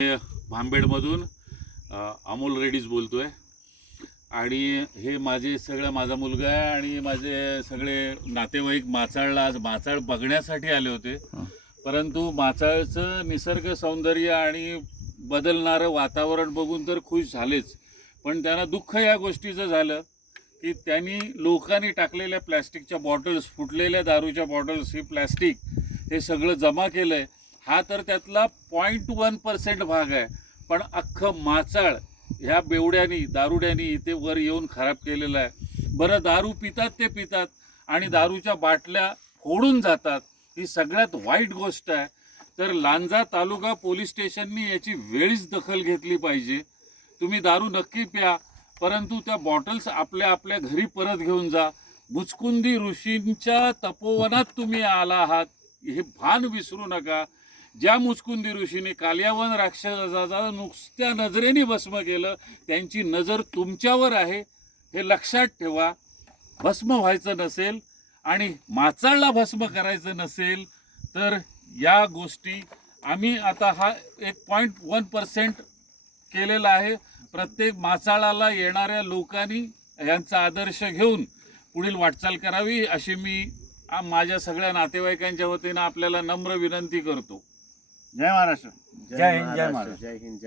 भांबेडमधून अमोल रेड्डीज बोलतोय. आणि हे माझे सगळं माझा मुलगा आहे आणि माझे सगळे नातेवाईक माचाळला आज माचाळ बघण्यासाठी आले होते. परंतु माचाळचं निसर्ग सौंदर्य आणि बदलणारं वातावरण बघून तर खुश झालेच. पण त्यांना दुःख या गोष्टीचं झालं की त्यांनी लोकांनी टाकलेल्या प्लॅस्टिकच्या बॉटल्स फुटलेल्या दारूच्या बॉटल्स ही प्लॅस्टिक हे सगळं जमा केलं आहे हा तर त्यातला पॉईंट वन पर्सेंट भाग आहे. पण अख्खं माचाळ ह्या बेवड्यांनी दारुड्यांनी इथे वर येऊन खराब केलेलं आहे. बरं दारू पितात ते पितात आणि दारूच्या बाटल्या फोडून जातात ही सगळ्यात वाईट गोष्ट आहे. तर लांजा तालुका पोलीस स्टेशननी याची वेळीच दखल घेतली पाहिजे. तुम्ही दारू नक्की प्या परंतु त्या बॉटल्स आपल्या आपल्या घरी परत घेऊन जा. मुचकुंदी ऋषींच्या तपोवनात तुम्ही आला आहात. हे भान विसरू नका. ज्या मुचकुंदी ऋषीने कालियावन राक्षसाचा नुसत्या नजरेने भस्म केलं त्यांची नजर तुमच्यावर आहे हे लक्षात ठेवा. भस्म व्हायचं नसेल आणि माचाळला भस्म करायचं नसेल तर या गोष्टी आम्ही आता हा एक पॉईंट वन पर्सेंट केलेला आहे. प्रत्येक माचाळाला येणाऱ्या लोकांनी यांचा आदर्श घेऊन पुढील वाटचाल करावी अशी मी माझ्या सगळ्या नातेवाईकांच्या वतीनं आपल्याला नम्र विनंती करतो. जय महाराष्ट्र जय हिंद, जय महाराष्ट्र महाराष्ट्र. जय हिंद जय